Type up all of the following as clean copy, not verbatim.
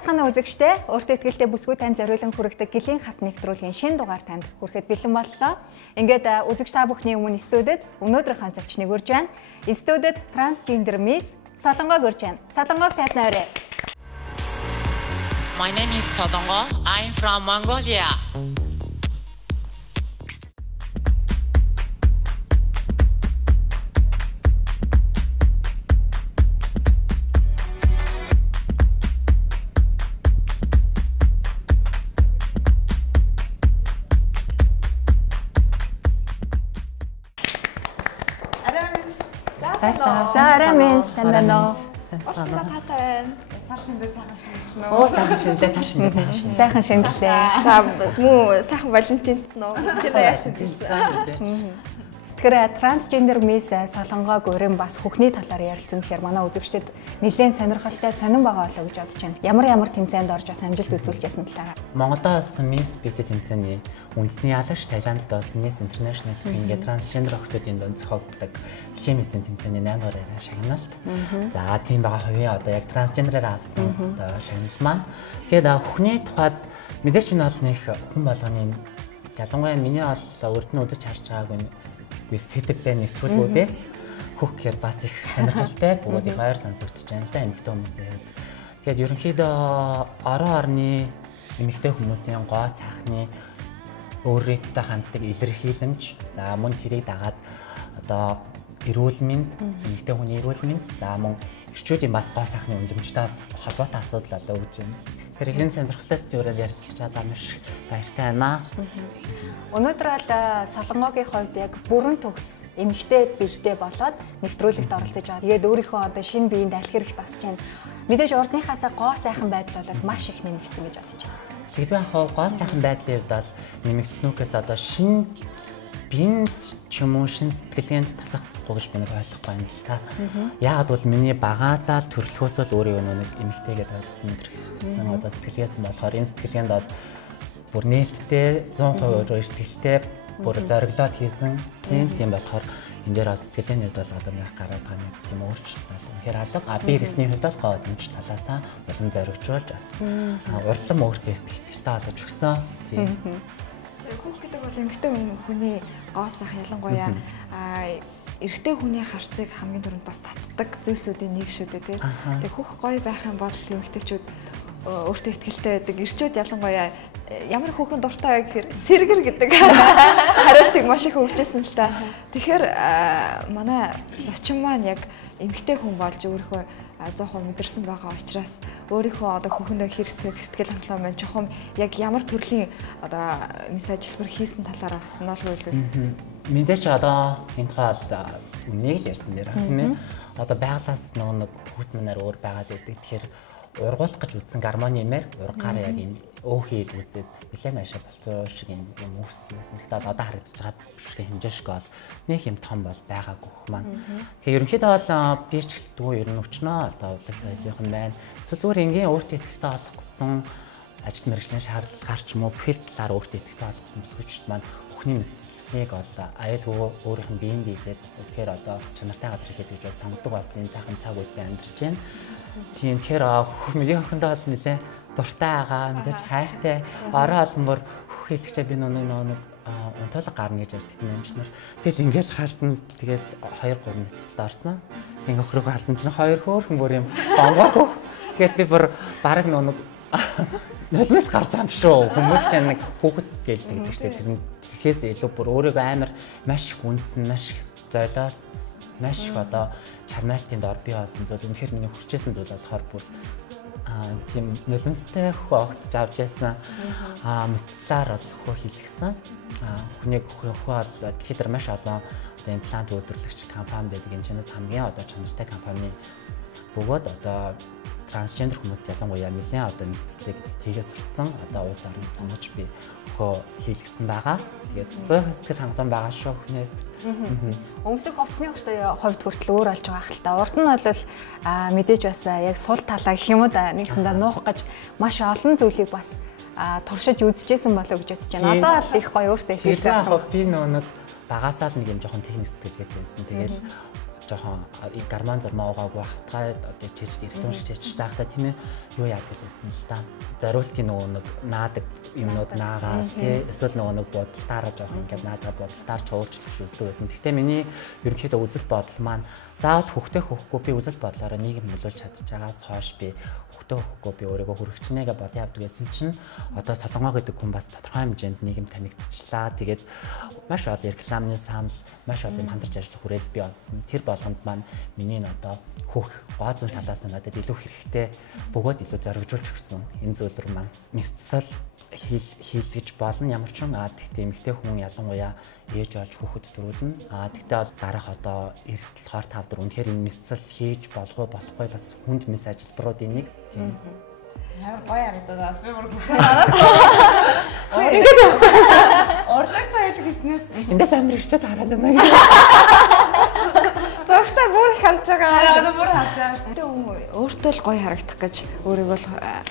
бацхан үзэгчтэй өөртөө ихтэй бүсгүй танд зориулан хүргэдэг гэлийн хат нэвтрүүлгийн шинэ дугаар танд хүрэхэд бэлэн боллоо. Ингээд үзэгч та бүхний өмнө студид өнөөдрийнхөө зочныг урьж байна. Студид трансгендер мисс Солонгог урьж байна. Солонгог тайлнаарай. My name is Solongo. I'm from Mongolia. Сарамын санаа. Сайхан шингэлээ. За муу сайхан Валентинтс нөө. Тэр яаж тэмдэглэсэн. Тэгэхээр трансгендер мисс Солонгог өрөн бас хүүхний талаар ярилцсан. Тэгэхээр манай үзэгчдэд нэлээд сонирхолтой сонирн байгаа болоо гэж бодож байна. Ямар тэмцээнд орж бас амжилт үзүүлж ясна талаараа. Монголд болсон мисс бит тэмцээний үндэсний ялагч Таиландд болсон мисс интернэшнл ингээд трансгендер охтуудын дунд зохиогддог химисийн тэмцээний 8 дугаар шагналт. За тийм байгаа хувийн одоо яг трансгендерээр авсан одоо шагналт маань. Тэгээд хүүхний тухайд мэдээч энэ бол нэг хүн болгоны ялангуяа миний бол урд нь үзэж харж байгаагүй сэтгэвтэй нэвтрүүлгүүдээс хөх гэхээр бас их сонирхолтой бүгд их ойр сонсогдож байна л да эмэгтэй хүмүүсийн хувьд. Тэгэхээр ерөнхийдөө орон орны эмэгтэй хүмүүсийн гоо сайхны өөрөөтэй ханддаг илэрхийлэмж за мөн тэрийг дагаад одоо эрүүл мэнд эмэгтэй хүний эрүүл мэнд за мөн эрчүүдийн бас гоо сайхны үнэмштэй холбоотой асуудал одоо үүж байна. Тэгэхээр ихэнх сонирхолтой зүйлээр ярилцж чадаа маш баяртай байна. Өнөөдөр бол Солонгогийн хувьд яг бүрэн төгс эмэгтэй биетэй болоод нэвтрүүлэгт оролцож байгаа. Тэгээд өөрийнхөө одоо шинэ биеинд аль хэрэг тасж байна. Мэдээж урдныхаасаа гоо сайхан байдал бол маш их нэмэгдсэн гэж бодож байна. Тэгвэл гоо сайхан байдлын хувьд бол нэмэгдснүүхээс одоо шинэ биеинд ч юм уу шинэ сэтгэлгээнд тасахгүй гэж би нэг ойлгохгүй юм л та. Яагаад бол миний багаасаа төрлөхөөс л өөрөө нэг эмэгтэйгээд ойлгосон юм. Одоо сэтгэлгээс нь болохоор энэ сэтгэлгээнд бол бүр нээлттэй 100% өөрөө ихтэй бүр зориглоод хийсэн. Тийм болохоор энэ дээр сэтгэлийн хувьд бол одоо нэг гараад байгаа нэг тийм өөрчлөлт байна. Тэгэхээр алга би эрхний хувьд бас гоо эзэмч талаасаа улам зоригжуулж бас урлам өөртөө ихтэй болож өгсөн. Тийм. Хүүх гэдэг бол эмэгтэй хүний гоо сайх ялангуяа эрэгтэй хүний харцыг хамгийн түрүүнд бас татдаг зүйлсүүдийн нэг шүү дээ тийм. Тэгээ хүүх гоё байх юм бол эмэгтэйчүүд өөртөө ихтэй байдаг. Эрчүүд ялангуяа ямар хүүхэн дуртай вэ гэхээр сэргэр гэдэг хариултыг маш их өгчээсэн л та. Тэгэхээр манай зочин маань яг эмэгтэй хүн болж өөрийнхөө 100% мэдэрсэн байгаа учраас өөрийнхөө одоо хүүхэндээ хэрэг сэтгэл хангалуун маань жоохон яг ямар төрлийн одоо мессеж хэлбэр хийсэн талаар бас ноолгойлгүй. Мэдээч одоо энэ тухай нэг л ярьсан дээр тийм ээ. Одоо байгалаас нэг хүүсмэнээр өөр байгаад байдаг. Тэгэхээр ургуулах гэж үзсэн гармоны юмэр ургаараа яг юм өөхийг үзээд нэлээд наашаа болцоо шиг юм үүссэн байсан. Тэгтээ одоо харагдаж байгаа шиг хэмжээ шиг бол нэг юм том бол байгаагүй хөх маань. Тэгэхээр ерөнхийдөө бол би ч хэлтгүй ер нь өчнөө одоо удлаг цайлынх нь байна. Эсвэл зүгээр ингийн өөртөө ихтэй олгосон ажил мэргэжлийн шаардлага гарч муу бүхэл талаар өөртөө ихтэй олгосон бүсгүйчд маань бүхний мэднийг бол аюулгүй өөрийнх нь биеийн дийлээд тэгэхээр одоо чанартай газар хийх гэж бол сонгодог болсон сайхан цаг үед амьдарч байна. Тийм тэгэхээр миний охиндоо бол нэлээ дуртай байгаа мэдээж хайртай орой олонбор хэлэгчээ би нэг унтуулга гарна гэж ярьдаг юм шиг нар. Тэгэл ингээл харсан тэгэл 2-3 мэтэл орсон. Ингээ өхрөөгөө харсан чинь 2 хөөрхөн бүр юм бонгоо. Тэгэл би бүр бараг нэг нулимс гарч байгаа юм шүү. Хүмүүс ч нэг хүүхэд гэлдэг гэдэг чинь тэрнээс илүү бүр өөрийгөө амар маш их үнсэн маш их золиос маш их одоо чармайлтын дор бий болсон зүйл үнэхээр миний хүчээсэн зүйл болохоор бүр тийм нулимстай хөөцж авч яасан мэдсээр бол хөө хийлгсэн. Хүнийг хөө тэгэхээр маш олон одоо имплант үйлдвэрлэгч компани байдаг энэ чанаас хамгийн одоо чанартай компани бөгөөд одоо трансгендер хүмүүст ялангуяа нэлээд одоо мэдцлийг хийгээд сурцсан одоо улс орны сонгож би хөө хийлгсэн байгаа. Тэгээд 100% сэтгэл хангалуун байгаа шүү хүнээ. Өмсөг хувцсны хувьд хүртэл өөр болж байгаа хэл та. Урд нь бол мэдээж бас яг сул талаа гэх юм уу да нэгсэндээ нуух гэж маш олон зүйлийг бас туршиж үзчихсэн болоо гэж бодож байна. Одоо л их гоё өөртөө хэлсэн. Би нэг багасаад нэг юм жоохон техник сэтгэлгээд байсан. Тэгээд жоохон гормон зурмаа угаагүй хатгаа одоо чирч эргэтэн шиг чирч байхдаа тийм ээ юу яах гэсэн л та. Зориултын нөгөө нэг наадаг юмнууд наагаа тий эсвэл нөгөө нэг бодолтаараа жоохон ингээд наадаа бодолтаар чуулчлах үздэг байсан. Гэхдээ миний ерөнхийдөө үзэл бодол маань заавал хүүхдээ хөөхгүй би үзэл бодлороо нийгэм нөлөөлж чадчих байгаас хойш би хүүхдээ хөөхгүй би өөрийгөө хүрэгчнээгээ бод явдаг гэсэн чинь одоо Солонгоо гэдэг хүн бас тодорхой хэмжээнд нийгэм танигдчихлаа. Тэгээд маш олон рекламны санал, маш олон хамтарч ажиллах хүрээлэл бий болсон. Тэр болгонд маань миний одоо хөөх гоо зүүн талаас нь надад илүү хэрэгтэй бөгөөд илүү зоригжуулж өгсөн энэ зүйлрүү маань мэдсэл хийлгэж болно ямар ч юм гэхдээ эмэгтэй хүн ялангуяа ээж болж хүүхэд төрүүлнэ гэхдээ бол дараах одоо эрсдэлхоор тав дөр үнэхээр энэ мэдсэл хийж болохгүй бас хүнд мэс ажиллбаруудын нэг тийм амар гоё харагдаад би бүр хараад ингээд урдлаг соёл гэснээс эндээс амар ирчээд хараад байна гэж Зургатаар бүр их харж байгаа. одоо бүр харж байгаа. Тэ өөртөө л гоё харагдах гэж өөрийгөө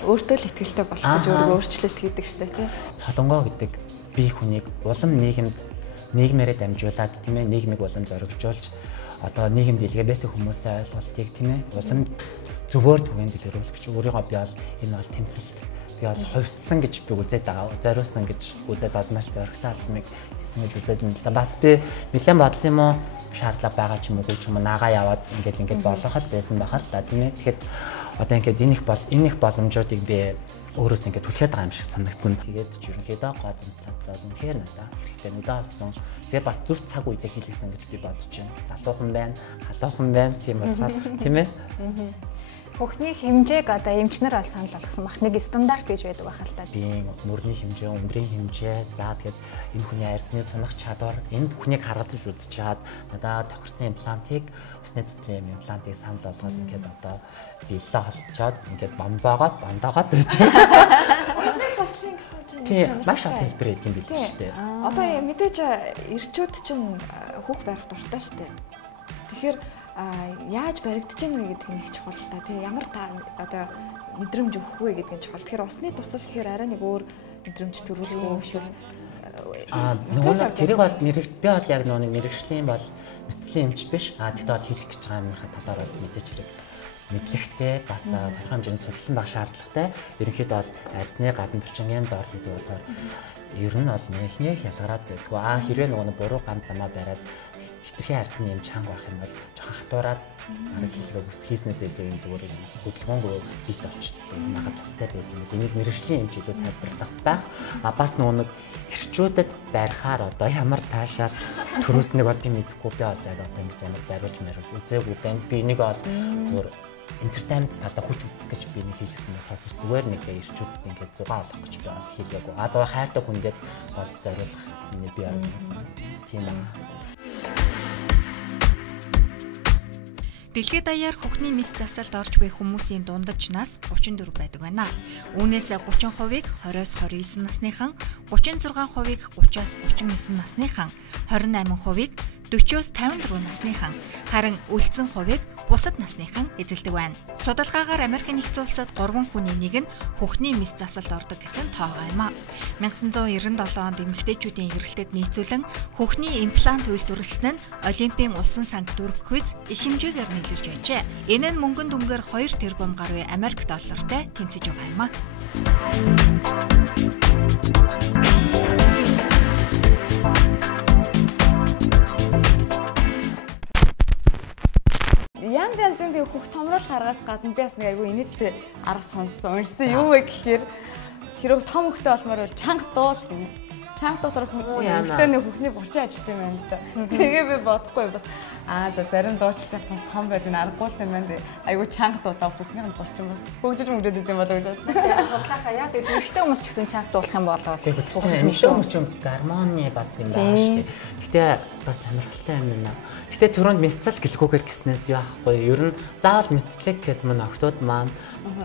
өөртөө л ихтэй болох гэж өөрийгөө өөрчлөлт хийдэг штэ тий. Солонгоо гэдэг бие хүнийг улам нийгмээрээ дамжуулаад тийм ээ нийгмийг улам зоригжуулж одоо нийгэмд LGBT хүмүүсийн ойлголтыг тийм ээ улам зөвөр түгэнд илэрүүлэх өөрийгөө би бол энэ бол тэмцэл би бол хувьссан гэж би үзээд байгаа. Зориулсан гэж үзээд бод маш зоригтой алхмыг хийсэн гэж үзээд юм л да. Бас би нэлээд бодсон юм уу шаардлага байгаа ч юм уу ч юм уу нагаа яваад ингээд болгох л байсан байхал та тийм ээ. Тэгэхэд одоо ингээд энэ их боломжуудыг би өөрөөс ингээд түлхээд байгаа юм шиг санагдсан. Тэгээд ч ерөнхийдөө гоо цацаад үнэхээр надад хэрэгтэй нүдэ авсан. Тэгээд бас зүрх цаг үедээ хийлгэсэн гэж би бодож байна. Залуухан байна, халуухан байна тийм болохоор тийм ээ. Бүхний хэмжээг одоо эмчнэр бол санал болгосон бах нэг стандарт гэж байдаг байх л та. Би мөрний хэмжээ, өндрийн хэмжээ, за тэгээд энэ хүний арьсны сунах чадвар, энэ бүхнийг харгалзаж үзэж чаад надад тохирсон имплантыг, усны төслийн имплантыг санал болгоод ингээд одоо биелээ холчоод ингээд бандаагаад байж. Усны төслийн гэсэн чинь тийм маш олон хэлбэр юм билээ шүү дээ. Одоо мэдээж эрчүүд чинь хүүх барих дуртай шүү дээ. Тэгэхээр яаж баригдаж гэнэ вэ гэдэг нь их чухал та тий ямар та одоо мэдрэмж өгөх вэ гэдэг нь чухал. Тэгэхээр усны тусал гэхээр арай нэг өөр мэдрэмж төрүүлэх үү эсвэл нөгөө тэрийг бол би бол яг нөгөө мэрэгжлийн бол мэдслийн эмч биш. Тэгтээ бол хэлэх гэж байгаа юмнийхаа талаар бол мэдээж хэрэг мэдлэгтэй бас тодорхой хэмжээний судалсан байх шаардлагатай. Ерөнхийдөө бол арьсны гадна булчингийн доор гэдэг болохоор ер нь бол нэх ялгараад байдаг. Хэрвээ нөгөө буруу гам замаа бариад хитрхийн арьсны юм чанга байх юм бол жоохон хатуураад арга хийлгээ хийснээс илүү юм зүгээр хөдөлгөөнгөө бийт очдог магадaltaй байдаг юм. Энийг мэрэгжлийн эмч илүү тайлбарлах байх. Бас нөгөө эрчүүдэд барихаар одоо ямар таашаал төрөөснэг бол мэдэхгүй би бол яг одоо ингэж амар бариулж үзээгүй байна. Би энийг бол зүгээр entertainment талаа хүч үзэх гэж би нэг хийлгэсэн болохоор зүгээр нэг эрчүүдэд ингээд зугаа олох гэж би хийлгээгүй. За хайртай хүндэд бол зориулах миний би юм байна. Дэлхийд даяар хөхний мэс засалд орж буй хүмүүсийн дундаж нас 34 байдаг байна. Үүнээс 30%-ийг 20-29 насныхан, 36%-ийг 30-аас 39 насныхан, 28%-ийг 40-оос 54 насныхан, харин үлдсэн хувийг бусад насныхан эзэлдэг байна. Судалгаагаар Америкийн нэгдсэн улсад 3 хүний нэг нь хөхний мэс засалд ордог гэсэн тоогоо юм а. 1997 онд эмэгтэйчүүдийн эргэлтэд нийцүүлэн хөхний имплант үйлдвэрлэсэн нь Олимпийн улсын санг дүрхгүйц их хэмжээгээр нийлүүлж байжээ. Энэ нь мөнгөн дүнгээр 2 тэрбум гаруй Америк доллартай тэнцэж байгаа юм а. Янз-янзын тэг хөх томрол харгаас гадна би бас нэг айгүй инээдтэй арга сонссон. Уншсан юу вэ гэхээр хэрэг том хөхтэй болмоор чанга дуул гэнэ. Чанга дотор хөхтэй нэг хөхний бурчин ажилт юм байна л да. Тэгээ би бодохгүй бас за зарим дуучтай бас том байдаг аргагүй юм байна. Айгүй чанга дуулаа хөхний бурчин бас хөгжиж мөрөд идэм болоо гэж бодсон. Бодлахаа яа гэдэг эрэгтэй хүмүүс ч гэсэн чанга дуулах юм болоо. Эмэгтэй хүмүүс ч гармоны бас юм байна шүү дээ. Гэтэ бас сонирхолтой юм байна. Гэтэ түрүүнд мэдцэл гэлгүйгээр гиснээс юу ахгүй. Ер нь заавал мэдцлэг гэсэн мань октод маань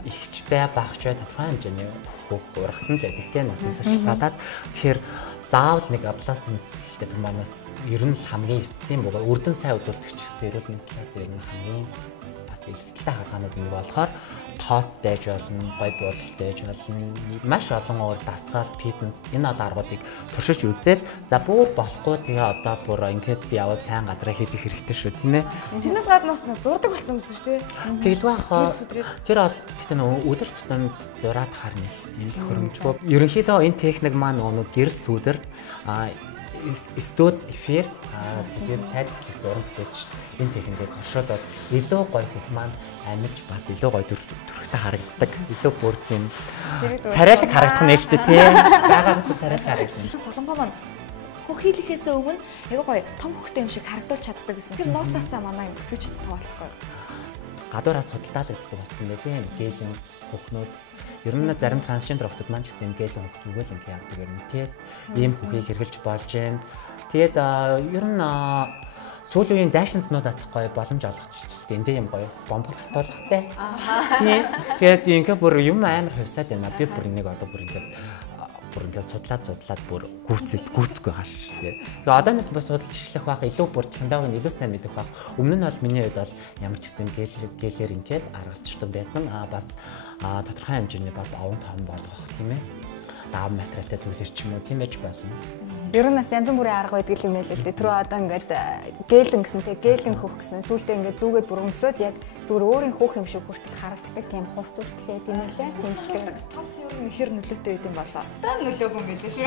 ихч бай багч бай тодорхой хэмжээний хөх ургасан л гэдэгтэй насны цаашаалаад тэгэхээр заавал нэг абласт мэдцэлтэй манаас ер нь хамгийн эцсийн бөгөөд үрдэн сайн үзүүлдэг ч гэсэн эрүүл мэндийн талаас ер нь хамгийн бас эрсдэлтэй хаалганууд нэг болохоор тост байж болно, гоё буудалтай байж болно. Маш олон уур дасгал, фитнес энэ одоо аргуудыг туршиж үзээд за бүр болохгүй тэгээ одоо бүр ингээд явал сайн газараа хийх хэрэгтэй шүү тийм ээ. Тэрнээс гадна бас зурдаг болсон байсан шүү дээ. Тэглгүй хаа. Тэр бол гэхдээ өдөр тутмын зураад харна. Энэ хөрөмжгүй. Ерөнхийдөө энэ техник маань нөгөө гэрэл сүдэр студ эфир тэгээд тайлбарлах зураг гэж энэ техникийг оршуулад илүү гоё хөх маань амьж бас илүү гоё төрхтэй харагддаг. Илүү бүр тийм царайлаг харагдах нь шүү дээ тий. Байгаагаас царайлаг харагдана. Солонгоо маань хөх хийлэхээс өмнө айгүй гоё том хөхтэй юм шиг харагдуулж чаддаг гэсэн. Тэр нууцаасаа манай өсгөжд тоолцохгүй. Гадуураас судалдаад үздэг болсон байх тийм. Гээлийн хөхнүүд ер нь зарим трансгендер хүмүүс маань ч гэсэн гээлийн хөх зүгээр л ингэ яадаг юм тий. Ийм хөхийг хэрглэж болж байна. Тэгээд ер нь сүүлийн үеийн дайшинцнууд ацхгүй боломж олгочихжээ. Энд юм гоё бомбор хатуулгатай. Тий. Тэгээд ингээ бүр юм амар хөвсаад байна. Би бүр энийг одоо бүр ингээд судлаад бүр гүйцэхгүй хааш тий. Тэгээд одооноос бас судалж эхлэх байх илүү бүр чандааг нь илүү сайн мэдэх байх. Өмнө нь бол миний хувьд бол ямар ч гэсэн гэлээр ингээд аргалцдаг байсан. Бас тодорхой хэмжээний бас овон том болгох тийм ээ. Даав материалтай зүйлэр ч юм уу тийм байж болно. Ер нь бас янз бүрийн арга байдаг юм байл л дээ. Түрүү одоо ингээд гэлэн гэсэнтэй гэлэн хөх гэсэн. Сүүлдээ ингээд зүгээд бүр өмсөд яг зүгээр өөрийн хөх юм шиг хүртэл харагддаг тийм хувц хүртэл тийм ээ лээ. Тэмчдэг. Тас ер нь ихэр нөлөөтэй байд юм болоо. Та нөлөөгүй юм билээ шүү.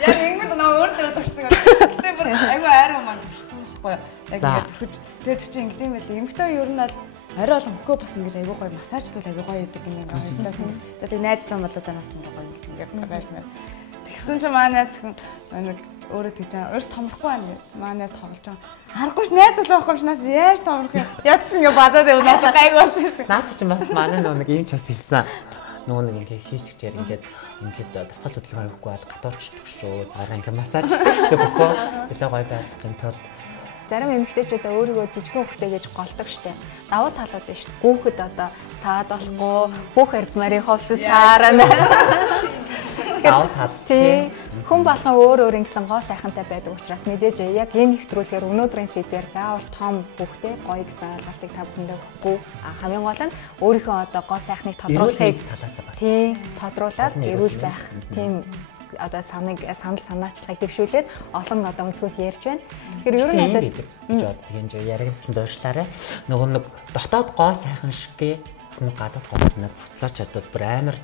Яг ингэж нөө өөр дээр турсан. Гэтэ бүр айгүй айраа маань турсан байхгүй юу. Яг ингэж төрж тэгээд чи ингэдэм байл. Эмхтэй ер нь бол орой олон хөхөө бас ингэж айгүй гоё массажлуул айгүй гоё гэдэг юм байна. За тэг найзлаа модоо нас гоё ингэ байж мэ. Тэгсэн чи манай найз хүн нэг өөрөө тэгж байгаа. Өөрс томрохгүй байна гэж. Манай найз тоглож байгаа. Харахгүй ш найз л байхгүй ш наач яаж томрох юм. Ядсан ингээ бадаад явна наач гайг болсон ш. Наад чинь бас манай нэг юм ч бас хэлсэн. Нөгөө нэг ингээ хийлгчээр ингээд дасгал хөдөлгөөн хийхгүй бол гадуурчдаг шүү. Дараа ингээ массаж хийдэг бөхөө. Илүү гоё байхын тулд зарим эмэгтэйчүүд өөрийгөө жижигхэн хөхтэй гэж голдог штэ. Давуу талууд нь штэ. Гүүхэд одоо саад болохгүй, бүх арзмарын хувцас таарна. давуу тал тий. Хүн болгон өөр ингэсэн гоо сайхантай байдаг учраас мэдээж яг энэ нэвтрүүлгээр өнөөдрийн сэдвээр заавал том хөхтэй гоё гэсэн ойлголтыг та бүхэндээ өгөхгүй. Хамгийн гол нь өөрийнхөө одоо гоо сайхныг тодруулахыг тий, тодруулаад эрүүл байх. Тийм одоо санал санаачлагыг дэвшүүлээд олон одоо өнцгөөс ярьж байна. Тэгэхээр ер нь бол гэж боддог юм жоо яригдсан дуушлаараа нөгөө нэг дотоод гоо сайхан шиггээ гадаад гоонод цоцлоо чадвал бүр амар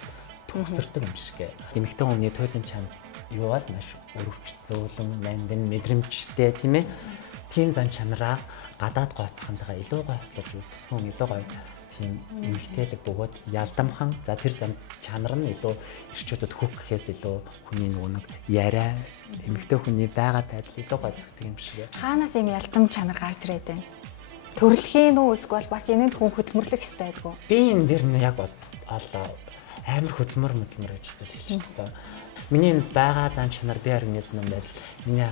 төгсөрдөг юм шигэ. Эмэгтэй хүний туйлын чанд юу бол маш өрөвч зөөлөн мандин мэдрэмжтэй тийм ээ. Тийм зан чанараа гадаад гоосхантайгаа илүү гоё хослож үзсэн илүү гоё тийм эмэгтэйлэг бөгөөд ялдамхан за тэр зам чанар нь илүү эрчүүдэд хөг гэхээс илүү хүний нэг яриа эмэгтэй хүний байгаа байдал илүү гоё зөгтөг юм шиг. Хаанаас юм ялдам чанар гарч ирээд байна? Төрөлхийн үү эсвэл бас энэнд хүн хөдөлмөрлөх ёстой байдгүй. Би энэ дэр нь яг бол амар хөдөлмөр гэж хэлж байна. Миний байгаа зан чанар би харин нэг юм байдал. Миний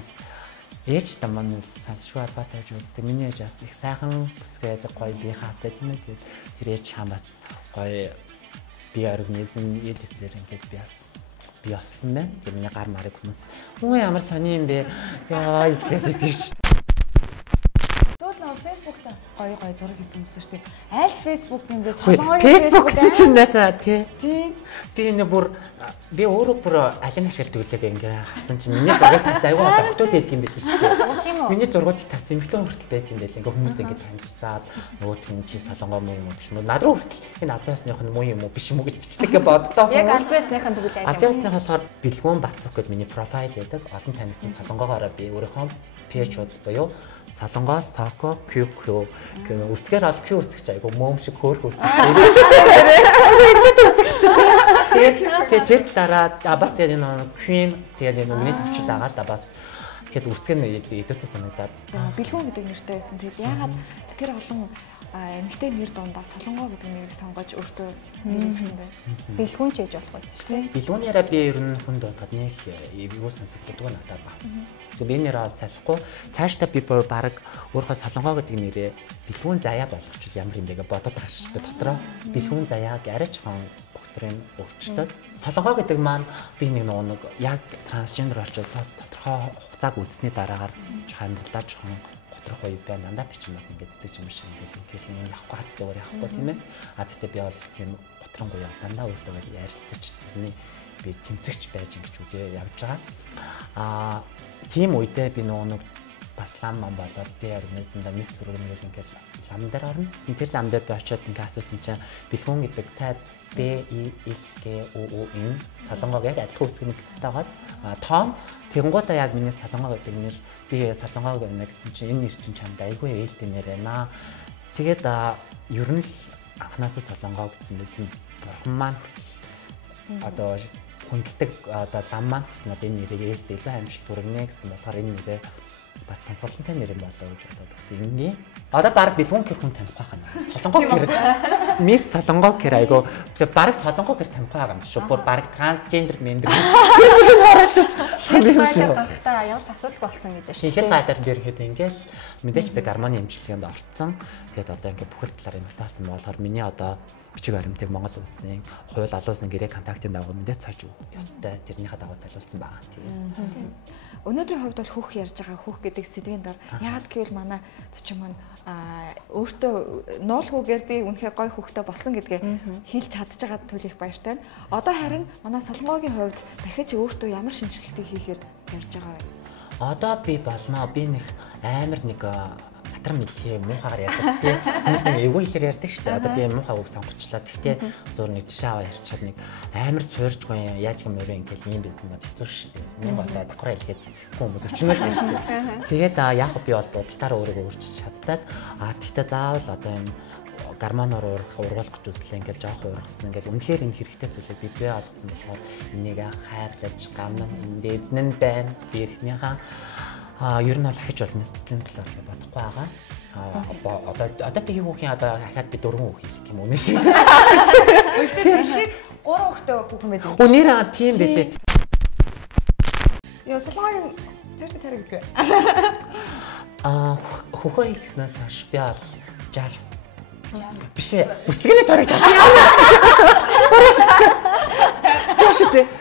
ээж таман салшгүй албатай гэж үздэг. Миний ээж бас их сайхан бүсгээд гоё би хаатай тийм ээ. Тэгээд тэр ээж хаан бас гоё би организм эдгээр ингээд би болсон байна. Тэр миний гар марыг хүмүүс юу ямар сони юм бэ? Яа итгэдэг тийш. Facebook-таас гоё зураг хийсэн юмсэн шүү дээ. Аль Facebook юм бэ? Солонгогийн Facebook чинь наа тий. Тий. Би энэ бүр би өөрөө бүр алин ашиглаж төглөөг ингээ харсан чинь миний зураг зайгүй багтууд байдаг юм биш үү? Миний зургуудыг тавьсан эмхтэн хүртэл байдаг юм байл. Ингээ хүмүүст ингээ танилцаад нөгөө тийм чи солонгоо муу юм биш үү? Над руу хүртэл энэ Альбиасныхын муу юм уу биш юм уу гэж бичдэг гэ боддоо. Яг Альбиасныхын төгөл айдаг. Альбиасных болохоор бэлгүүн Бацук гэдэг миний профайл байдаг. Олон танилцсан солонгоогоороо би өөрийнхөө PH ууз буюу Солонгоос Токо QQ гэх үсгээр бол Q үсгэж айгу мөм шиг хөөх үсгэж. Тэгээд тэр дараа бас тэгээд энэ Queen тэгээд энэ өмнөд төвчл агаад бас тэгэхэд үсгэр нь идэвхтэй санагдаад. Бэлгүүн гэдэг нэртэй байсан. Тэгээд яагаад тэр олон эмэгтэй нэр дундаа Солонгоо гэдэг нэрийг сонгож өөртөө нэрийгсэн бэ? Бэлгүүн ч ээж болох байсан шүү дээ. Бэлгүүнээрээ би ер нь хүнд бодоход нэг юу сонсогддог надад баг. Би нэрээ салахгүй цаашдаа би баг өөрөө Солонгоо гэдэг нэрээ бэлгүүн заяа болгочихвол ямар юм бэ гэж бодоод байгаа шүү дээ. Дотроо бэлгүүн заяаг арай ч хон бохтрын өөрчлөлт. Солонгоо гэдэг маань би нэг яг трансгендер болчиход тодорхой хугацааг үзсний дараагаар хандлагаа жоохон доторх үе байна. Дандаа бичин бас ингээд цэцэг юм шиг ингээд тийм явахгүй хацлуугаар явахгүй тийм ээ. Тэгтээ би бол тийм готрон гоё дандаа өөртөө ярилцаж би тэмцэгч байж ингэж үгүй явж байгаа. Тийм үедээ би нэг бас лам болоод би организмда мис сургуулиуд ингээд лам дээр орно. Тэр лам дээр очиод ингээд асуусан чинь бэлгүүн гэдэг таад BELGOON солонгог яг адилхан үсгэн гэстэйгээд тоон тэгэнгүүтээ яг миний солонгоо гэдэг нэр би солонгоо гэнэ гэсэн чинь энэ нэр чинь чамд айгүй ээлтэй нэр байна. Тэгээд ер нь л анхнаасаа солонгоо гэсэн байсан бурхан маань одоо хүндэлдэг одоо лам маань надад энэ нэрийг ээлтэй илүү аимшиг дүргэнэ гэсэн болохоор энэ нэрээ бас сонсолттой нэр юм болоо гэж бодоод бас ингэ. Одоо баг бэлгүүн гэр хүн таних байх нь. Солонгоо гэр мис солонгоо гэр айгу баг солонгоо гэр таних байгаа юм шүү. Бүр баг трансгендер мендер. Хараач. Гарахтаа ямар ч асуудал болсон гэж байна шүү. Ихэнх гайлаар дээр ихэд ингээл мэдээж би гармоны эмчилгээнд орцсон. Тэгээд одоо ингээд бүх талаар информацийн болохоор миний одоо бичиг баримтыг Монгол улсын хууль олон улсын гэрээ контактын дагуу мэдээж сольж ёстой. Тэрнийхээ дагуу цалуулсан байгаа тийм. Өнөөдрийн хувьд бол хүүх ярьж байгаа хүүх гэдэг сэдвийн дор яагаад гэвэл манай зочин маань өөртөө нуулгүйгээр би үнэхээр гой хүүхтэй болсон гэдгээ хэлж чадж байгаа төлөв их баяртай. Одоо харин манай солонгогийн хувьд дахиж өөртөө ямар шинжилтийг хийхээр зорж байгаа вэ? Одоо би болно. Би нэг амар нэг батар мэлхий муухагаар ярьдаг тийм. Хүмүүс нэг эвгүй хэлээр ярьдаг шүү дээ. Одоо би муухай үг сонгочлаа. Гэхдээ зур нэг жишээ аваа ярьчаад нэг амар суурьжгүй яаж юм өрөө ингээл юм байсан бод хэцүү шүү дээ. Нэг болоо давхраа хэлгээд хүмүүс өчнөл байна шүү дээ. Тэгээд яг би бол бодолтоор өөрийгөө өөрчилж чаддаг. Тэгтээ заавал одоо энэ гармоноор ургуулах гэж үзлээ ингээл жоох ургасан ингээл үнэхээр энэ хэрэгтэй зүйлээ би бие олгосон болохоор энийг хайрлаж гамна эзэн нь байна. Би эхнийхээ ер нь бол ахиж бол нэцлийн талаар бодохгүй байгаа. Одоо би хүүхийн одоо ахаад би 4 хүүх хийх юм үнэ шиг. Гэхдээ дэлхийд 3 хүүхтэй хүүхэн байдаг. Өнөр тийм байлээ. Яа солонгогийн тэр гэдэг. Хүүхөө хийснээс хойш би бол 60 биш ээ. Үстгэний торыг ташаа.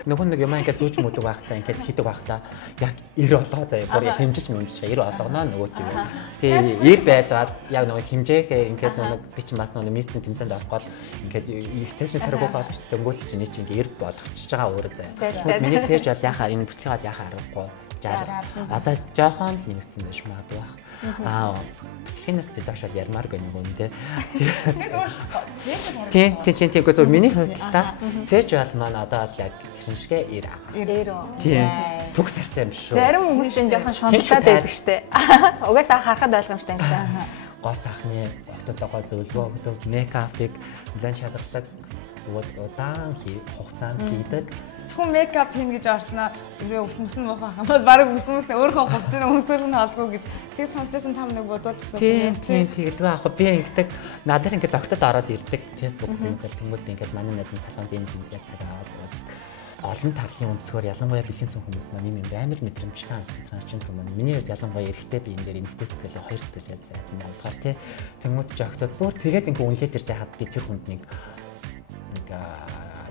Нөгөө нэг юм ингээд зүүж мөдөг байхдаа ингээд хийдэг байхдаа яг 90 олоо заяа бүр хэмжиж мэмжиж 90 олгоно нөгөө тийм. Тэгээ 90 байжгаад яг нөгөө хэмжээгээ ингээд нөгөө би ч бас нөгөө мисцэн тэмцээнд ороход ингээд их цааш тарих болгож дөнгөж чинь нэг чинь 90 болгочихж байгаа өөрөө заяа. Миний цээж бол яхаа энэ бүсгийг бол яхаа аргагүй. 60. Одоо жоохон л нэмэгдсэн байж магадгүй байна. Скинэс би дашаад ярмаар гэнэ гүндээ. Тийм гоо миний хувьд та цээж бол маань одоо л яг тэрэн шигэ 90. Тийм. Төгс харцаа юм шүү. Зарим хүмүүс энэ жоохон шунтаад байдаг штэ. Угаасаа харахад ойлгомжтой юм байна. Гоо сахны октодогоо зөвлөгөө мейкапыг нэлээд чаддаг. Удаан хугацаанд хийдэг. Зөвхөн мейкап хийн гэж орсноо ерөө ус нь муухай хамаад баг ус өөрөө хугацааны өмсгөл нь олгүй гэж тэг сонсчихсан там нэг бодоодсэн. Тийм тэгээд аах би ингэдэг надад ингээд октод ороод ирдэг. Тэс үг ингээд тэнгууд ингээд манай надад талаанд энэ зүйлээ цагаад олон талын өнцгөр ялангуяа бэлгийн цон хүмүүс маань юм амар мэдрэмжтэй хандсан трансгендер хүмүүс. Миний хувьд ялангуяа эрэхтэй би энэ дээр эмэгтэй сэтгэлээ хоёр сэтгэлээ зайсан болохоор тий. Тэнгууд ч октод бүр тэгээд ингээд үнэлээд ирж байхад би тэр хүнд нэг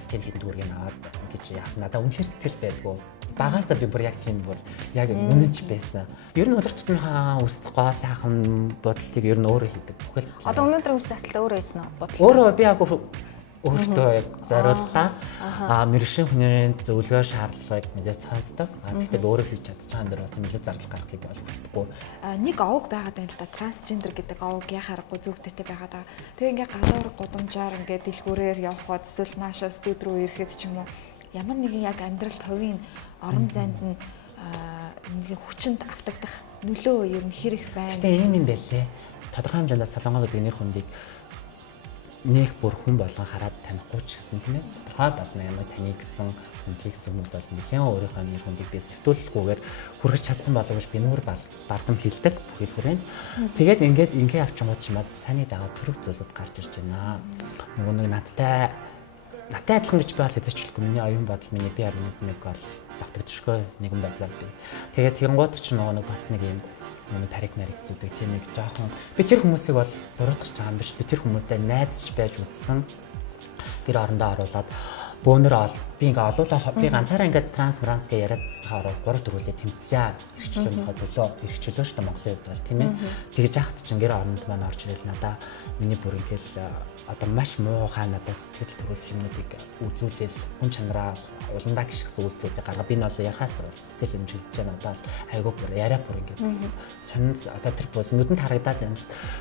тийм хэдэн дүүргийг аваад гэж яах надаа үнэхээр сэтгэл байдгүй. Багаасаа би бүр яг тийм бүр яг үнэнч байсан. Ер нь өдөртнийхээ үс гоо сайхан бодлыг ер нь өөрөө хийдэг. Бүхэл одоо өнөөдөр үс засалтай өөрөө хийсэн үү? Бодлоо. Өөрөө би яг өөртөө яг зориуллаа. Мэрэгшин хүний зөвлөгөө шаардлагыг мэдээд сонсдог. Гэхдээ өөрөө хийж чадчихсан дэр тийм илүү зардал гаргахыг ойлгохгүй. Нэг овог байгаад байна л да. Трансгендер гэдэг овог яхаарахгүй зүгттэй байгаад байгаа. Тэгээ ингээ гадуур гудамжаар ингээ дэлгүүрээр явхад эсвэл наашаа студ руу ирэхэд ч юм уу ямар нэгэн яг амьдралд хувийн орон зайд нь нэг хүчинд автагдах нөлөө ер нь хэрэг байна. Тэгээ ийм юм байлээ. Тодорхой хэмжээнд солонгоо гэдэг нэр хүндийг нэг бүр хүн болгон хараад танихгүй ч гэсэн тийм ээ. Тодорхой бас нэг таны гэсэн хүндлэг зүйлүүд бол нэлээд өөрийнхөө нэр хүндийг би сэтгүүлгүйгээр хүргэж чадсан болов уу би нүүр бардам хилдэг бүхэл хүрээнд. Тэгээд ингээд авчингууд ч бас саний дагаа сөрөг зүйлүүд гарч ирж байна. Нөгөө нэг надтай адилхан гэж байл хэзээчлэхгүй миний оюун бодол миний би организмыг бол давтагдчихгүй нэгэн байдлаар би. Тэгээд тэнгууд ч нөгөө нэг бас нэг юм парик нарик зүдэг тийм нэг жоохон би тэр хүмүүсийг бол буруутгах гэж байгаа юм биш би тэр хүмүүстэй найзч байж үзсэн гэр орондоо оруулаад бөөнөр би ингээ олуулаа би ганцаараа ингээ транс гэж яриад тасахаар 3 4-өөсөө тэмцсэн эрхчлөөнийхөө төлөө эрхчлөө шүү дээ Монголын хувьд бол тийм ээ. Тэгж яхад чинь гэр оронд маань орж ирэл надаа миний бүр ингээл одоо маш муу хаанаас сэтгэл төрүүлэх юмнуудыг үзүүлэл хүн чанараа уландаа гიშгсэн үйлдэлүүдийг гаргаа би нь бол ярахаас сэтгэл хэмжүүлж байгаа надад айгүй бүр яриа бүр ингээд сонс одоо тэр бол нүдэнд харагдаад байна.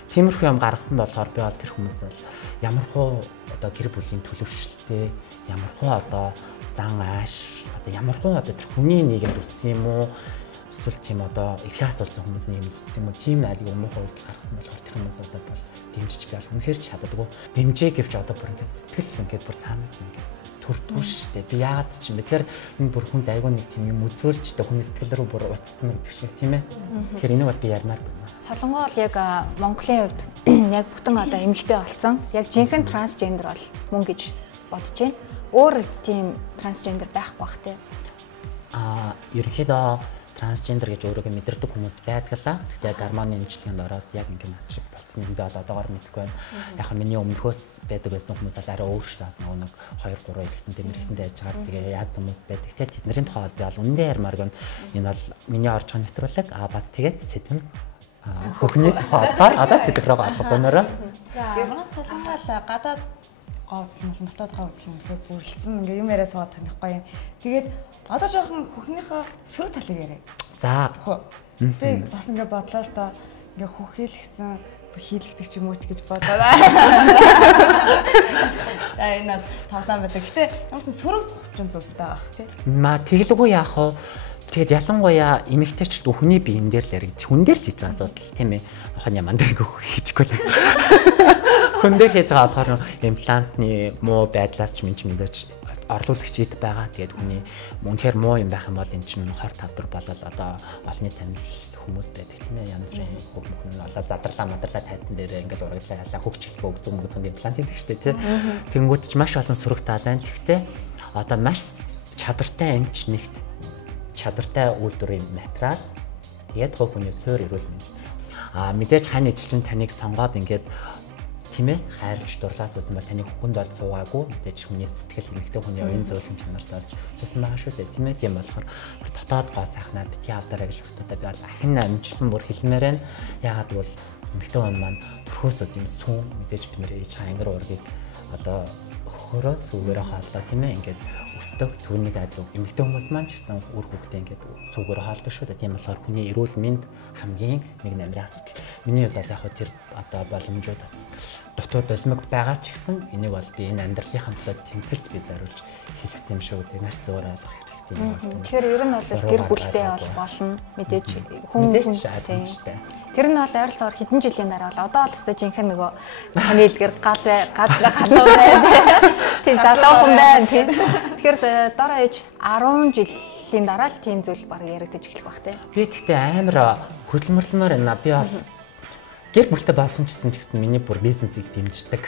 Тиймэрхүү юм гаргасан болохоор би бол тэр хүмүүс бол ямар хуу одоо гэр бүлийн төлөвшөлттэй ямар хуу одоо зан ааш одоо ямар хуу одоо тэр хүний нийгэмд үссэн юм уу эсвэл тийм одоо эрхээ асуулсан хүмүүс нийгэмд үссэн юм уу тийм айлыг өмнөх хувьд гаргасан болохоор тэр хүмүүс одоо бол дэмжиж байл үнэхээр чаддаггүй дэмжээ гэвч одоо бүр ингээд сэтгэл ингээд бүр цаанаас ингээд төрдгөө шүү дээ. Би яагаад ч юм бэ тэгэхээр энэ бүр хүнд айгүй нэг тийм юм үзүүлжтэй хүний сэтгэл рүү бүр устцсан гэдэг шиг тийм ээ. Тэгэхээр энийг бол би ярмаар байна. Солонгоо бол яг Монголын хувьд яг бүтэн одоо эмэгтэй болсон. Яг жинхэнэ трансгендер бол мөн гэж бодож байна. Өөр тийм трансгендер байхгүй бах тий. Ерөнхийдөө трансгендер гэж өөрөөгөө мэдэрдэг хүмүүс байдгалаа. Гэхдээ гормоны эмчилгээнд ороод яг ингэ над шиг болсон юм би одоогоор мэдэхгүй байна. Яг нь миний өмнөхөөс байдаг байсан хүмүүс бол арай өөр шүү дээ. Нэг 2 3 эрэгтэнтэй мэрэгтэнтэй яж байгаа. Тэгээ яаж хүмүүс байдаг. Тэгээ тэдний тухайд би бол үнэндээ ярмаар гэн энэ бол миний орж байгаа нэвтрүүлэг бас тэгээд сэдвэн хөхний тухайд одоо сэдв рүү гарах бонороо. За манаас солонгол гадаад гооцлон болон дотоод гооцлон гэхэд бүрлдсэн ингээ юм яриа суугаад танихгүй юм. Тэгээд одоо жоохон хөхнийхөө сөрөг талыг яриа. За би бас ингээ бодлоо л доо ингээ хөх хийлгцэн хийлгдэг ч юм уу ч гэж бодлоо. Энэ бас тавсан байдаг. Гэтэ ямар ч сөрөг хүчин зүйлс байгаа ах тий. Маа тэглэггүй яах вэ? Тэгэд ялангуяа эмэгтэйчүүд хүний биен дээр л яриг хүн дээр л хийж байгаа асуудал тийм ээ. Ахын яман дээр хийчихгүй л. Хүн дээр хийж байгаа болохоор имплантны муу байдлаас ч мэдээж орлуулагч ид байгаа. Тэгээд хүний үнэхээр муу юм байх юм бол эн чинь 20 тавдар болол одоо олонний танил хүмүүс байдаг тийм ээ. Янз бүрийн хүн болоо задарлаа тайзан дээр ингээд урагдлаа халаа хөгч хэлбэ өгзөн мөгзөн имплант хийдэг шүү дээ тийм. Тэнгүүт ч маш олон сүрэг таалаа. Гэхдээ одоо маш чадвартай эмч нэгт чадвартай үйлдвэрийн материал тэгээд хувь хүний суурь эрүүл мэнд. Мэдээж хань ижилчин таныг сонгоод ингээд тийм ээ хайрлж дурлаас үзсэн ба таны хүнд бол суугаагүй мэдээж хүний сэтгэл эмэгтэй хүний оюун зөөлөн чанарт орж үзсэн байгаа шүү дээ тийм ээ. Тийм болохоор дотоод гоо сайхнаа битгий авдараа гэж өгтөдөө би бол ахин амжилсан бүр хэлмээр байна. Яагаад гэвэл эмэгтэй хүн маань төрхөөсөө тийм сүүн мэдээж бид нэр ээж хангар уургийг одоо хөрөө сүгээрээ хааллаа тийм ээ ингээд өсдөг түүнийг адил эмэгтэй хүмүүс маань ч гэсэн үр хөвгтэй ингээд сүгээр хаалдаг шүү дээ. Тийм болохоор хүний эрүүл мэнд хамгийн нэг намрын асуудал. Миний хувьд бол яг хөө тэр одоо боломжууд бас дотоод олимог байгаа ч гэсэн энийг бол би энэ амьдралынхаа төлөө тэмцэлж би зориулж хийлгэсэн юм шүү дээ. Маш зөвөр ойлгох хэрэгтэй юм байна. Тэгэхээр ер нь бол гэр бүлтэй бол болно мэдээж хүн шаардлагатай. Тэр нь бол ойролцоогоор хэдэн жилийн дараа бол одоо л өстой жинхэнэ нөгөө таны илгэр галуу байна. Тийм залуухан байна тийм. Тэгэхээр дараа ээж 10 жилийн дараа л тийм зүйл баг яригдаж эхлэх бах тийм. Би тэгтээ амар хөдөлмөрлөмөр байна. Би бол гэр бүлтэй болсон ч гэсэн миний бүр бизнесийг дэмждэг.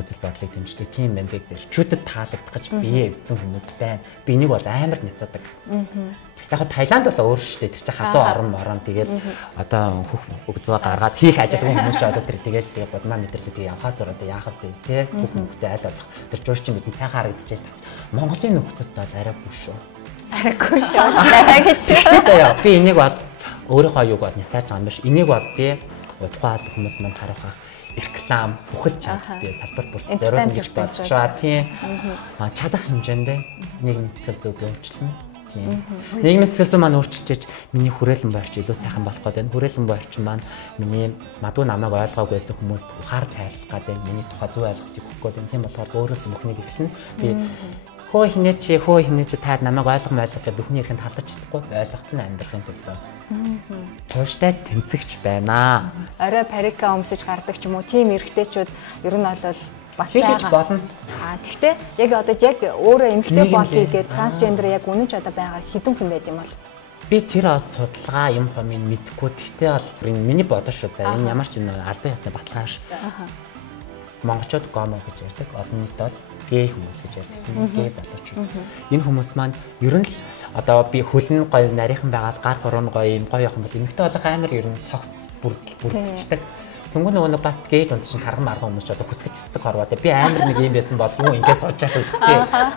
Үзэл бодлыг дэмждэг. Тийм байна гэж эрчүүдэд таалагдах гэж бие эвдсэн хүмүүс байна. Би энийг бол амар няцаадаг. Яг Таиланд бол өөр шүү дээ. Тэр чинь халуун орон морон тэгээд одоо хөх өгзөө гаргаад хийх ажил хүмүүс ч одоо тэр тэгээд годмаа мэдрэлүүдийг явахаас зураад яахад тий хөх хөхтэй айл болох. Тэр жууч чинь бидний цайхан харагдчихэж таач. Монголын нөхцөлд бол арайгүй шүү. Арайгүй шүү. Арай гэж. Би энийг бол өөрийнхөө юуг бол няцааж байгаа юм биш. Энийг бол би тухайн хүмүүс манд харахаа реклам бүхэл чадвар би салбар бүрт зориулсан гэж бодож байгаа тийм. Чадах хэмжээндээ нийгмийн сэтгэл зүйг өөрчлөн тийм. Нийгмийн сэтгэл зүй маань өөрчилж миний хүрээлэн байрч илүү сайхан болох гэдэг. Хүрээлэн байрч маань миний мадгүй намайг ойлгоогүй байсан хүмүүст ухаар тайлбарлах гэдэг. Миний тухай зөв ойлголтыг өгөх гэдэг. Тийм болохоор өөрөөс мөхнийг эхлэн би хөө хинээч та намайг ойлгох гэдэг бүхний ирэнд хадаж чадахгүй ойлголт нь амьдрахын төлөө. Тууштай тэнцэгч байна. Орой парика өмсөж гардаг ч юм уу тийм эрэгтэйчүүд ер нь бол бас байгаа болно. Тэгтээ яг одоо яг өөрөө эмэгтэй болъё гэдэг трансгендер яг үнэж одоо байгаа хэдэн хүн байд юм бол би тэр бас судалгаа юм хэмээн мэдэхгүй. Тэгтээ бол миний бодож шүү. За энэ ямар ч албан ёсны баталгааш. Монголчууд гомо гэж ярьдаг. Олон нийт бол гей хүмүүс гэж ярьдаг. Гей залуучууд. Энэ хүмүүс маань ер нь л одоо би хөлн гоё нарийнхан байгаад гар хорон гоё юм гоё явах юм бол эмэгтэй болох амар ер нь цогц бүрдэлцдэг. Тэнгүү нөгөө бас гээж унт чинь харган марган хүмүүс ч одоо хүсгэж цэцдэг хорвоо. Би амар нэг юм байсан бол юу ингэж сууж яах вэ?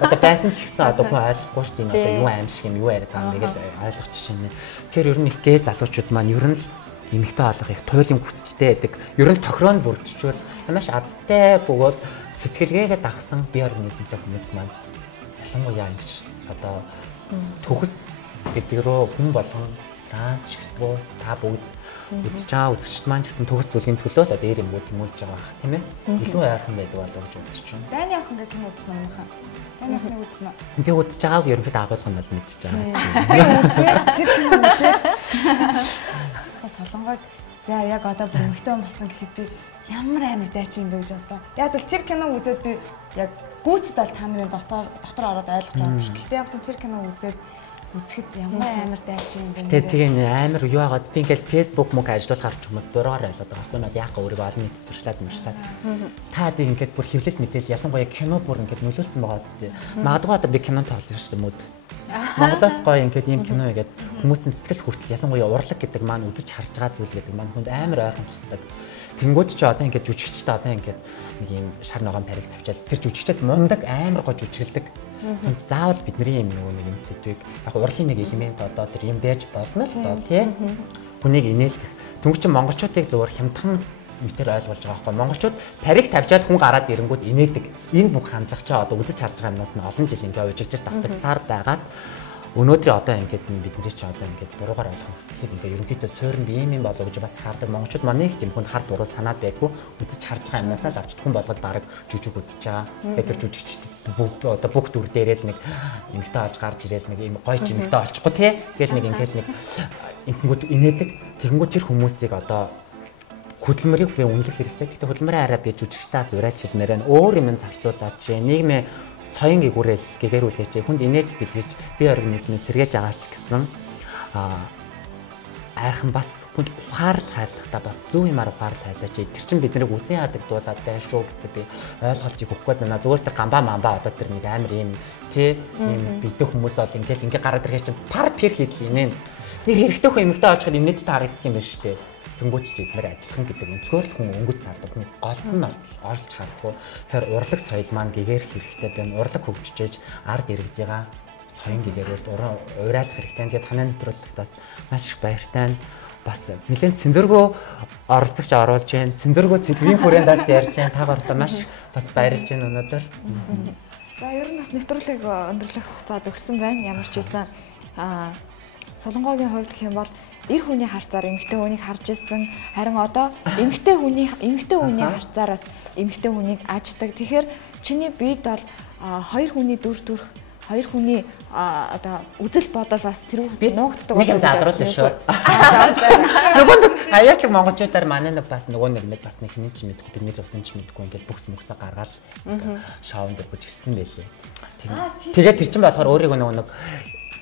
Одоо байсан ч гэсэн одоо хүн ойлгохгүй шүү дээ. Одоо юу аим шиг юм юу яриад байгаа юм гэж ойлгоч чинь. Тэгэхээр ер нь их гээ залуучууд маань ер нь эмэгтэй олох их туйлын хүсэлтэй байдаг. Ер нь тохироонд бүрдчихвэл маш азтай бөгөөд сэтгэлгээгээ дагсан бие организмтай хүмүүс маань ялангуяа ингэж одоо төгс гэдэг рүү хүн болгон транс чихлгүй та бүгд үзэж байгаа үзэгчд маань ч гэсэн төгс зүйлийн төлөө л одоо ийм юм хүмүүлж байгаа бах тийм ээ. Илүү ойрхон байдаг болов гэж бодож байна. Дайны ах ингээд юм үзсэн юм хаа. Дайны ахныг үзсэн үү? Би үзэж байгааг ерөнхийдөө агуулгын бол мэдчихэж байгаа. Тэр юм үзээ. Солонгойд за яг одоо бүр эмэгтэй болсон гэхэд би ямар амар дайчин юм бэ гэж бодсон. Яг л тэр кино үзээд би яг гүйцэд бол та нарын дотор ороод ойлгож байгаа юм шиг. Гэхдээ ягсан тэр кино үзэхэд ямар амар дайчин юм бэ. Тэгээ амар юу агаад би ингээл Facebook мөг ажиллуулах харч хүмүүс буруугаар ойлгоод байгаа байхгүй над яг өөрийгөө олон нийтэд сурчлаад мөрчлаад. Та тийм ингээд бүр хэвлэл мэдээл ялангуяа кино бүр ингээд нөлөөлсөн байгаа зү. Магадгүй одоо би кинонд тоглоно шүү дээ мөд. Монголоос гоё ингээд ийм кино игээд хүмүүсийн сэтгэл хүртэл ялангуяа урлаг гэдэг маань үзэж харж байгаа зүйл гэдэг маань хүнд амар ойрхон тусдаг. Тэнгүүд ч одоо ингээд жүжигчтэй одоо ингээд нэг юм шар ногоон париг тавьчаад тэр жүжигчд мундаг амар гоо жүжиглдэг. Заавал бидний юм нэг юм сэдвийг яг урлагийн нэг элемент одоо тэр юм байж болно л доо тий. Хүнийг инээлгэх. Тэнгүүд ч монголчуудыг зөвөр хямдхан мэтэр ойлгуулж байгаа байхгүй. Монголчууд париг тавьчаад хүн гараад ирэнгүүт инээдэг. Энэ бүх хандлага чаа одоо үзэж харж байгаа юмнаас нь олон жил ингээд уужигдж давтагцаар байгаад өнөөдөр одоо ингээд бидний ч одоо ингээд буруугаар ойлгох хүслийг ингээд ерөнхийдөө суурин би юм болоо гэж бас хардаг. Монголчууд маань нэг тийм хүн хар буруу санаад байдгүй үзэж харж байгаа юмнаас л авч хүн болгоод баг жүжиг үзэж байгаа. Тэр жүжигч одоо бүх дүр дээрээ л нэг эмэгтэй олж гарч ирээл нэг юм гоё ч эмэгтэй олчихгүй тий. Тэгэл нэг ингээд нэг ингэнгүүт инээдэг. Тэгэнгүүт тэр хүмүүсийг одоо хөдөлмөрийг би үнэлэх хэрэгтэй. Гэхдээ хөдөлмөрийн араа би жүжигчдаас урайч хэлмээр нь өөр юм зарцуулаад чи нийгмийн соён гэгэрүүлээч хүнд инээж бэлгэлж бие организмыг сэргээж байгаа ч гэсэн айхан бас хүнд ухаарл хайрлахтаа бас зөв юмар ухаарл хайлаач. Тэр чинь биднийг үзэн яадаг дуулаад байна шүү гэдэг би ойлголт өгөх гээд байна. Зүгээр тэр гамбаа мамбаа одоо тэр нэг амар юм тий юм бидэх хүмүүс бол ингээд гараад ирэх чинь пар пер хийдэл инээ. Нэг хэрэгтэй хүн эмэгтэй очиход инээд таарагддаг юм байна шүү дээ. Тэнгүүч чи эдгээр адилхан гэдэг өнцгөр л хүн өнгөц сардаг хүн голт нь олж чадахгүй. Тэгэхээр урлаг соёл маань гэгээр хэрэгтэй байна. Урлаг хөгжиж ард иргэд байгаа соён гэгээрээ урайлах хэрэгтэй. Тэгээд танай нэвтрүүлэгт бас маш их баяртай. Бас нэлээд цэнзэргөө оролцогч оруулж байна. Цэнзэргөө сэдвийн хүрээндээс ярьж байна. Та гартаа маш бас баярлж байна өнөөдөр. За ер нь бас нэвтрүүлэг өндөрлөх хугацаад өгсөн байна. Ямар ч байсан Солонгойгийн хувьд гэх юм бол эр хүний харцаар эмэгтэй хүнийг харж ирсэн. Харин одоо эмэгтэй хүний харцаараас эмэгтэй хүнийг аждаг. Тэгэхээр чиний биед бол хоёр хүний дүр төрх, хоёр хүний одоо үзэл бодол бас тэр нуугддаг болов уу гэж шүү. Нөгөөнд хаяасдаг монголчуудаар манай нэг бас нөгөө нэг бас нэг хин ч мэдгүй бидний усан ч мэдгүй ингээд бүхс мөксө гаргаад шоунд өгч гиссэн байлээ. Тэгээд тэр чинь болохоор өөрийгөө нэг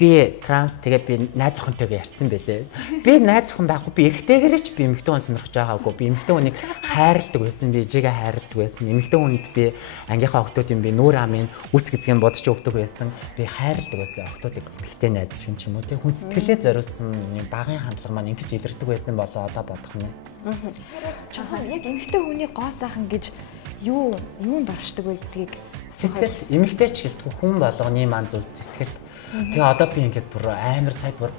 би транс тэгээд би найз охинтойгоо ярьсан байлээ. Би найз охин байхгүй би эрэгтэйгээрээ ч би эмэгтэй хүн сонирхож байгаагүй. Би эмэгтэй хүнийг хайрладаг байсан. Би ижигээ хайрладаг байсан. Эмэгтэй хүнд би ангийнхаа охтууд юм би нүүр амын үс гэзгэн бодож өгдөг байсан. Би хайрладаг байсан. Охтуудыг эмэгтэй найз шиг юм уу тий хүн сэтгэлээ зориулсан юм багын хандлага маань ингэж илэрдэг байсан болоо одоо бодох юм. Чухал яг эмэгтэй хүний гоо сайхан гэж юунд оршдог вэ гэдгийг сэтгэл эмэгтэй ч гэлтгүй хүн болгоны маань зүйл сэтгэл. Тэгээ одоо би ингээд бүр амар сая бүр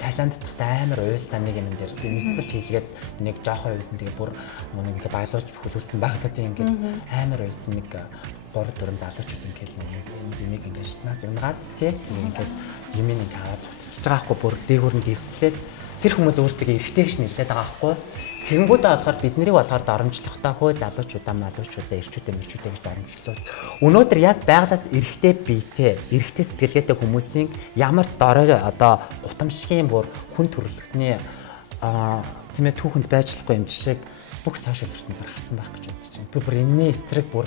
Таиланд дахь амар уйстай нэг юм дээр мэдсэл хийлгээд нэг жоохон уйсан тэгээ бүр нэг ингээд баялууж хөлүүлсэн багтаа тийм ингээд амар уйсан нэг 3-4 залуучууд ингээд нэг ингээд шатнаас унгаад тий ингээд юм нэг аваад цуцчихж байгаа хгүй бүр дээгүүр нь гэрслээд тэр хүмүүс өөрсдөө эргэтэй гэж нэрлээд байгаа хгүй. Тэгэнгүүтээ болохоор биднийг болохоор доромжлохдоо хөө залуучуудаа малуучуудаа ирчүүдээ гэж доромжлоо. Өнөөдөр яг байгалаас эргэтэй биетэй, эргэтэй сэтгэлгээтэй хүмүүсийн ямар дорой одоо гутамшигын бүр хүн төрөлхтний тийм ээ түүхэнд байж болохгүй юм жишээг бүх сошиал ертөнцөөр харсан байх гэж бодож байна. Би бүр энэний эсрэг бүр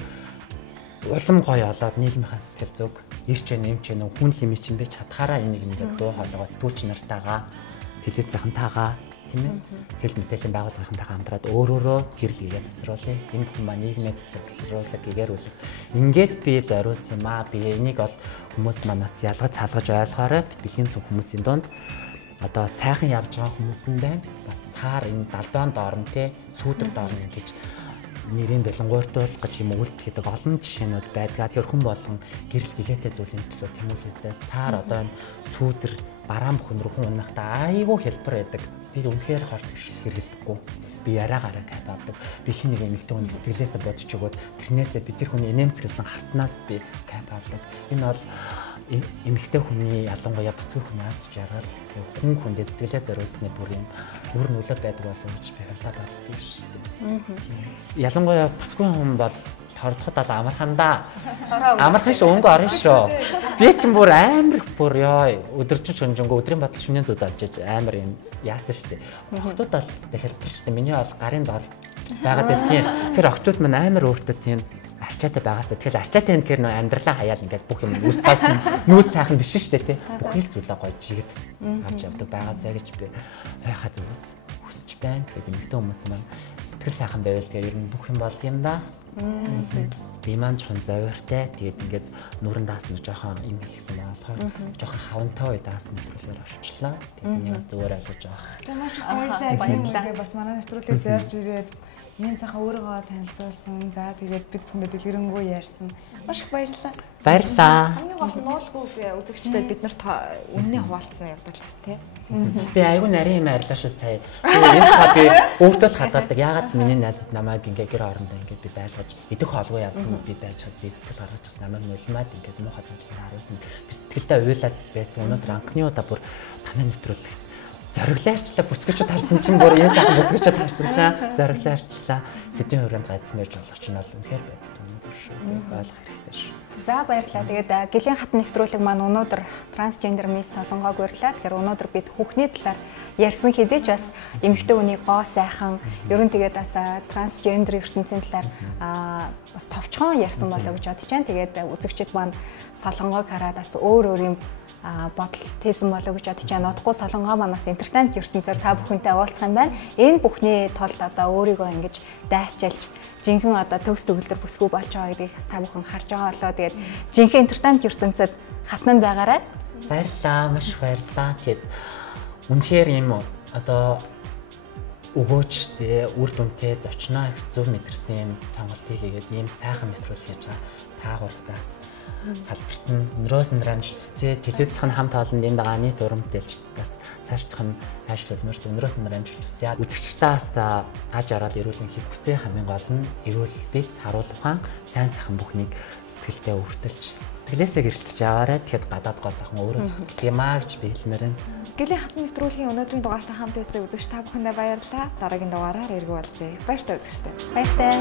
улам гоё олоод нийгмийн сэтгэл зүг, ирч вэ, нэмч вэ, хүн хэмээ чинь би чадхаараа энийг ингээд дуу хоолойгоо сэтгүүлч нартайгаа, телевиз захантайгаа тийм ээ хэл мэдээллийн байгууллагынхантайгаа хамтраад өөрөөрөө гэрэл хийгээд цэцруулъя. Энэ бүхэн маань нийгмийн цэцэрлэг гэгэрүүлэх. Ингээд би зориулсан юм аа. Би энийг бол хүмүүс манаас ялгаж салгаж ойлгоорой. Дэлхийн зөв хүмүүсийн дунд одоо сайхан явж байгаа хүмүүс нь байна. Бас саар энэ далбаан доорн те сүүдэр доорн гэж нэрийн бэлэнгуйтуулах гэж юм үлдэх гэдэг олон жишээнүүд байдаг. Тэр хүн болгон гэрэл жилээтэй зүйлийн төлөө тэмүүлээсээ саар одоо энэ сүүдэр бараан бүхэн рүү унахтаа айгүй хэлбэр байдаг. Би үнэхээр хорт хэрэглэдэггүй. Би яраагараа кайф авдаг. Би хин нэг эмэгтэй хүн сэтгэлээсээ бодож өгөөд тэрнээсээ би тэр хүний нэмцгэлсэн харцнаас би кайф авдаг. Энэ бол эмэгтэй хүний ялангуяа бүсгүй хүний аз жаргал хүндээ сэтгэлээ зориулсны бүр юм үр нөлөө байдаг болов уу гэж би хэлээд байна шүү дээ. Ялангуяа бүсгүй хүн бол тордоход ал амархандаа. Амархан ш өнгө орно шүү. Би ч бүр амар бүр ёо өдөржин шөнжөнгөө өдрийн батал шөнийн зүд авчиж амар юм яасан шүү дээ. Охтууд бол хэлбэр шүү дээ. Миний бол гарын дор байгаад байдгийн. Тэр охтууд маань амар өөртөө тийм арчаатай байгаасаа тэгэл арчаатай энэ гэхээр амьдралаа хаяал ингээд бүх юм үс бас нүүс сайхан биш шүү дээ тий. Бүхий л зүйлээ гоё жигэд авч явдаг байгаасаа гэж би хайхаа зүгээс хүсэж байна. Тэгээд эмэгтэй хүмүүс маань сэтгэл сайхан байвал тэгээ ер нь бүх юм болд юм да. Би маань жоохон зовиртой. Тэгээд ингээд нүрэн даасна жоохон юм хэлсэн байна. Тэгэхээр жоохон хавантай үе даасна нэвтрүүлгээр орчлаа. Тэгээд миний бас зүгээр асууж байгаа. Тэгээ маш их баярлалаа. Бас манай нэвтрүүлэг зорж ирээд ийм сайхан өөрийгөө танилцуулсан. За тэгээд бид бүхэнд дэлгэрэнгүй ярьсан. Маш их баярлалаа. Баярлалаа. Хамгийн гол нь уулгүй үзэгчдэд бид нарт үнний хуваалцсан явдал тий. Би айгүй нарийн юм арилаа шүү сая. Энэ та би өөртөө л хадгалдаг. Яагаад миний найзууд намайг ингээ гэр орондоо ингээ би байлгаж идэх хоолгүй явсан би байж чад би сэтгэл гаргаж чад намайг нулимаад ингээ муухай зэмжлэг харуулсан. Би сэтгэлдээ уйлаад байсан. Өнөөдөр анхны удаа бүр танай нэвтрүүлэгт зориглоо арчлаа бүсгүүчүүд харсан чинь бүр энэ сайхан бүсгүүчүүд харсан чинь зориглоо арчлаа. Сэдвийн хүрээнд гайдсан байж болох чинь бол үнэхээр байдаг юм зүр шүү. Ойлгох хэрэгтэй шүү. За баярлалаа. Тэгээд гэлэн хат нэвтрүүлэг маань өнөөдөр трансгендер мисс Солонгог урьдлаа. Тэгэхээр өнөөдөр бид хүүхний талаар ярьсан хэдий ч бас эмэгтэй хүний гоо сайхан ерөн тэгээд бас трансгендер ертөнцийн талаар бас товчхон ярьсан болоо гэж бодож байна. Тэгээд үзэгчид маань Солонгог хараад бас өөр юм бодол тээсэн болоо гэж бодож байна. Утгагүй Солонгоо манаас entertainment ертөнцөөр та бүхэнтэй уулзах юм байна. Энэ бүхний тулд одоо өөрийгөө ингэж дайчилж жинхэнэ одоо төгс төгөлдөр бүсгүй болж байгаа гэдгийг та бүхэн харж байгаа болоо. Тэгээд жинхэнэ entertainment ертөнцөд хатнанд байгаарай. Баярлалаа, маш баярлалаа. Тэгээд үнэхээр юм одоо өгөөчтэй, үр дүнтэй зочноо зөв мэдэрсэн юм сонголтыг хийгээд ийм сайхан нэвтрүүлэг хийж байгаа та гуравтаас салбарт нь өнрөөс нрамж төсөө телевизийн хамт олонд энэ дагааны дурамтай бас цаашдах нь ажил төлмөрт өнрөөс нрамж төсөө үзэгчдээс аж аргал эрүүл мэндийг хүсээ хамгийн гол нь эрүүл бие саруул ухаан сайн сайхан бүхнийг сэтгэлдээ өртөлж сэтгэлээсээ гэрэлтэж яваарай. Тэгэхэд гадаад гол сайхан өөрөө зохицох юм аа гэж би хэлмээр байна. Гэлэн хатны нэвтрүүлгийн өнөөдрийн дугаартай хамт байсан үзэгч та бүхэндээ баярлалаа. Дараагийн дугаараар эргүү уулзъя. Баяртай үзэгчтэй. Баяртай.